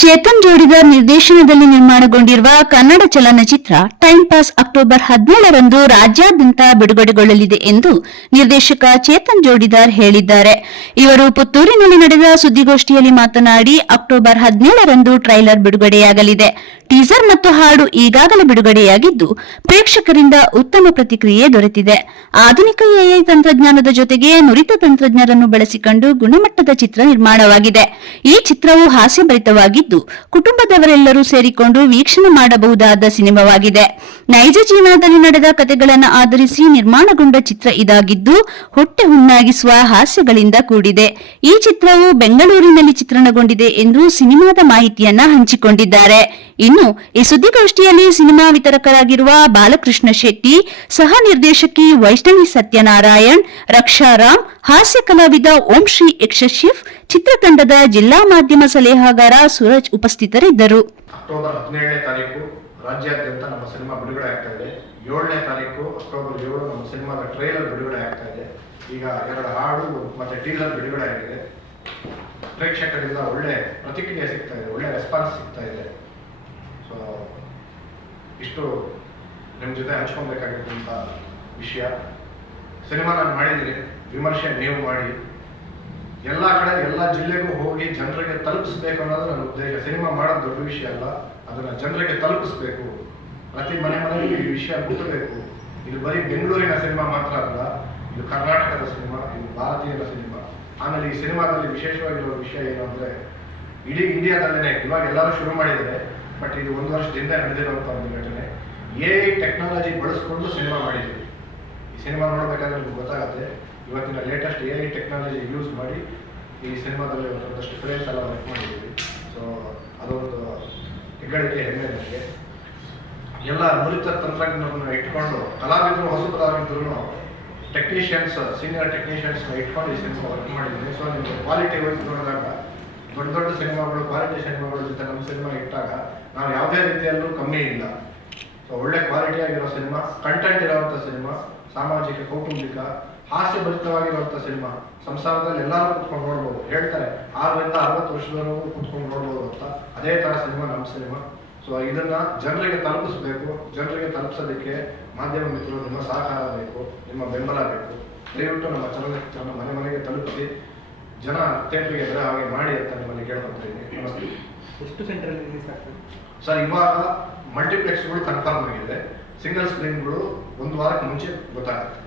ಚೇತನ್ ಜೋಡಿದಾರ್ ನಿರ್ದೇಶನದಲ್ಲಿ ನಿರ್ಮಾಣಗೊಂಡಿರುವ ಕನ್ನಡ ಚಲನಚಿತ್ರ ಟೈಮ್ ಪಾಸ್ ಅಕ್ಟೋಬರ್ 17ರಂದು ರಾಜ್ಯಾದ್ಯಂತ ಬಿಡುಗಡೆಗೊಳ್ಳಲಿದೆ ಎಂದು ನಿರ್ದೇಶಕ ಚೇತನ್ ಜೋಡಿದಾರ್ ಹೇಳಿದ್ದಾರೆ. ಇವರು ಪುತ್ತೂರಿನಲ್ಲಿ ನಡೆದ ಸುದ್ದಿಗೋಷ್ಠಿಯಲ್ಲಿ ಮಾತನಾಡಿ, ಅಕ್ಟೋಬರ್ 17ರಂದು ಟ್ರೈಲರ್ ಬಿಡುಗಡೆಯಾಗಲಿದೆ. ಟೀಸರ್ ಮತ್ತು ಹಾಡು ಈಗಾಗಲೇ ಬಿಡುಗಡೆಯಾಗಿದ್ದು, ಪ್ರೇಕ್ಷಕರಿಂದ ಉತ್ತಮ ಪ್ರತಿಕ್ರಿಯೆ ದೊರೆತಿದೆ. ಆಧುನಿಕ ಎಐ ತಂತ್ರಜ್ಞಾನದ ಜೊತೆಗೆ ನುರಿತ ತಂತ್ರಜ್ಞರನ್ನು ಬಳಸಿಕೊಂಡು ಗುಣಮಟ್ಟದ ಚಿತ್ರ ನಿರ್ಮಾಣವಾಗಿದೆ. ಈ ಚಿತ್ರವು ಹಾಸ್ಯಭರಿತವಾಗಿದ್ದು, ಕುಟುಂಬದವರೆಲ್ಲರೂ ಸೇರಿಕೊಂಡು ವೀಕ್ಷಣೆ ಮಾಡಬಹುದಾದ ಸಿನಿಮಾವಾಗಿದೆ. ನೈಜ ಜೀವನದಲ್ಲಿ ನಡೆದ ಕಥೆಗಳನ್ನು ಆಧರಿಸಿ ನಿರ್ಮಾಣಗೊಂಡ ಚಿತ್ರ ಇದಾಗಿದ್ದು, ಹೊಟ್ಟೆ ಹುಣ್ಣಾಗಿಸುವ ಹಾಸ್ಯಗಳಿಂದ ಕೂಡಿದೆ. ಈ ಚಿತ್ರವು ಬೆಂಗಳೂರಿನಲ್ಲಿ ಚಿತ್ರಣಗೊಂಡಿದೆ ಎಂದು ಸಿನಿಮಾದ ಮಾಹಿತಿಯನ್ನ ಹಂಚಿಕೊಂಡಿದ್ದಾರೆ. ಇನ್ನು ಈ ಸುದ್ದಿಗೋಷ್ಠಿಯಲ್ಲಿ ಸಿನಿಮಾ ವಿತರಕರಾಗಿರುವ ಬಾಲಕೃಷ್ಣ ಶೆಟ್ಟಿ, ಸಹ ನಿರ್ದೇಶಕಿ ವೈಷ್ಣವಿ ಸತ್ಯನಾರಾಯಣ್, ರಕ್ಷಾರಾಮ್, ಹಾಸ್ಯ ಕಲಾವಿದ ಓಂ ಶ್ರೀ ಯಕ್ಷಶಿಫ್, ಚಿತ್ರತಂಡದ ಜಿಲ್ಲಾ ಮಾಧ್ಯಮ ಸಲಹೆಗಾರ ಸೂರಜ್ ಉಪಸ್ಥಿತರಿದ್ದರು. ಅಕ್ಟೋಬರ್ 17ನೇ ತಾರೀಕು ರಾಜ್ಯಾದ್ಯಂತ ನಮ್ಮ ಸಿನಿಮಾ ಬಿಡುಗಡೆ ಆಗ್ತಾ ಇದೆ. 7ನೇ ತಾರೀಕು ಅಕ್ಟೋಬರ್ 7 ನಮ್ಮ ಸಿನಿಮಾದ ಟ್ರೈಲರ್ ಬಿಡುಗಡೆ ಆಗ್ತಾ ಇದೆ. ಈಗ 2 ಹಾಡು ಮತ್ತೆ ಟೀಸರ್ ಬಿಡುಗಡೆ ಆಗಿದೆ. ಪ್ರೇಕ್ಷಕರಿಂದ ಒಳ್ಳೆ ಪ್ರತಿಕ್ರಿಯೆ ಸಿಗ್ತಾ ಇದೆ, ಒಳ್ಳೆ ರೆಸ್ಪಾನ್ಸ್ ಸಿಗ್ತಾ ಇದೆ. ಸೊ ಇಷ್ಟು ನಿಮ್ಮ ಜೊತೆ ಹಂಚ್ಕೊಬೇಕಾಗಿರುವಂಥ ವಿಷಯ. ಸಿನಿಮಾ ನಾನು ಮಾಡಿದ್ದೀನಿ, ವಿಮರ್ಶೆ ನೀವು ಮಾಡಿ, ಎಲ್ಲ ಕಡೆ ಎಲ್ಲ ಜಿಲ್ಲೆಗೂ ಹೋಗಿ ಜನರಿಗೆ ತಲುಪಿಸ್ಬೇಕು ಅನ್ನೋದು ನನ್ನ ಉದ್ದೇಶ. ಸಿನಿಮಾ ಮಾಡೋದು ದೊಡ್ಡ ವಿಷಯ ಅಲ್ಲ, ಅದನ್ನ ಜನರಿಗೆ ತಲುಪಿಸ್ಬೇಕು. ಪ್ರತಿ ಮನೆಗೂ ಈ ವಿಷಯ ಮುಟ್ಟಬೇಕು. ಇದು ಬರೀ ಬೆಂಗಳೂರಿನ ಸಿನಿಮಾ ಮಾತ್ರ ಅಲ್ಲ, ಇದು ಕರ್ನಾಟಕದ ಸಿನಿಮಾ, ಇದು ಭಾರತೀಯರ ಸಿನಿಮಾ. ಆಮೇಲೆ ಈ ಸಿನಿಮಾದಲ್ಲಿ ವಿಶೇಷವಾಗಿರುವ ವಿಷಯ ಏನು ಅಂದ್ರೆ, ಇಡೀ ಇಂಡಿಯಾದಲ್ಲೇ ಇವಾಗ ಎಲ್ಲರೂ ಶುರು ಮಾಡಿದ್ದಾರೆ, ಬಟ್ ಇದು 1 ವರ್ಷದಿಂದ ನಡೆದಿರುವಂಥ ಒಂದು ಘಟನೆ. ಎಐ ಟೆಕ್ನಾಲಜಿ ಬಳಸ್ಕೊಂಡು ಸಿನಿಮಾ ಮಾಡಿದ್ದೀವಿ. ಈ ಸಿನಿಮಾ ನೋಡಬೇಕಾದ್ರೆ ನಿಮ್ಗೆ ಗೊತ್ತಾಗುತ್ತೆ. ಇವತ್ತಿನ ಲೇಟೆಸ್ಟ್ ಎಐ ಟೆಕ್ನಾಲಜಿ ಯೂಸ್ ಮಾಡಿ ಈ ಸಿನಿಮಾದಲ್ಲಿ ಒಂದಷ್ಟು ಫ್ರೇಮ್ಸ್ ಎಲ್ಲ ವರ್ಕ್ ಮಾಡಿದ್ದೀವಿ. ಸೊ ಅದೊಂದು ಹೆಗ್ಗಳಿಕೆ, ಹೆಮ್ಮೆ ನನಗೆ. ಎಲ್ಲ ನುರಿತ ತಂತ್ರಜ್ಞರನ್ನು ಇಟ್ಕೊಂಡು, ಕಲಾವಿದರು ಹೊಸಬರಾಗಿದ್ರು ಟೆಕ್ನಿಷಿಯನ್ಸ್, ಸೀನಿಯರ್ ಟೆಕ್ನಿಷಿಯನ್ಸ್ನ ಇಟ್ಕೊಂಡು ಈ ಸಿನಿಮಾ ವರ್ಕ್ ಮಾಡಿದ್ದೀನಿ. ಸೊ ನಿಮಗೆ ಕ್ವಾಲಿಟಿ ವೈಸ್ ನೋಡಿದಾಗ ದೊಡ್ಡ ದೊಡ್ಡ ಸಿನಿಮಾಗಳು, ಕ್ವಾಲಿಟಿ ಸಿನಿಮಾಗಳ ಜೊತೆ ನಮ್ಮ ಸಿನಿಮಾ ಇಟ್ಟಾಗ ನಾವು ಯಾವುದೇ ರೀತಿಯಲ್ಲೂ ಕಮ್ಮಿ ಇಲ್ಲ. ಸೊ ಒಳ್ಳೆ ಕ್ವಾಲಿಟಿ ಆಗಿರೋ ಸಿನಿಮಾ, ಕಂಟೆಂಟ್ ಇರೋವಂಥ ಸಿನಿಮಾ, ಸಾಮಾಜಿಕ, ಕೌಟುಂಬಿಕ, ಹಾಸ್ಯಭರಿತವಾಗಿರುವಂಥ ಸಿನಿಮಾ. ಸಂಸಾರದಲ್ಲಿ ಎಲ್ಲರೂ ಕುತ್ಕೊಂಡು ನೋಡ್ಬೋದು. ಹೇಳ್ತಾರೆ 6 ರಿಂದ 60 ವರ್ಷದವರೆಗೂ ಕುತ್ಕೊಂಡು ನೋಡ್ಬೋದು ಅಂತ. ಅದೇ ಥರ ಸಿನಿಮಾ ನಮ್ಮ ಸಿನಿಮಾ. ಸೊ ಇದನ್ನ ಜನರಿಗೆ ತಲುಪಿಸ್ಬೇಕು. ಜನರಿಗೆ ತಲುಪಿಸೋದಕ್ಕೆ ಮಾಧ್ಯಮ ಮಿತ್ರರು ನಿಮ್ಮ ಸಹಕಾರ ಬೇಕು, ನಿಮ್ಮ ಬೆಂಬಲ ಬೇಕು. ದಯವಿಟ್ಟು ನಮ್ಮ ಚಲನಚಿತ್ರನ ಮನೆ ಮನೆಗೆ ತಲುಪಿಸಿ ಜನ ಥಿಯೇಟರ್ಗೆ ಎದುರ ಹಾಗೆ ಮಾಡಿ ಅಂತ ನಿಮ್ಮಲ್ಲಿ ಕೇಳ್ಕೊತಾ ಇದ್ದೀನಿ. ನಮಸ್ತೆ. ಎಷ್ಟು ಸೆಂಟ್ರಲ್ಲಿ ರಿಲೀಸ್ ಆಗ್ತದೆ ಸರ್? ಇವಾಗ ಮಲ್ಟಿಪ್ಲೆಕ್ಸ್ಗಳು ಕನ್ಫರ್ಮ್ ಆಗಿದೆ. ಸಿಂಗಲ್ ಸ್ಕ್ರೀನ್ಗಳು 1 ವಾರಕ್ಕೆ ಮುಂಚೆ ಗೊತ್ತಾಗುತ್ತೆ.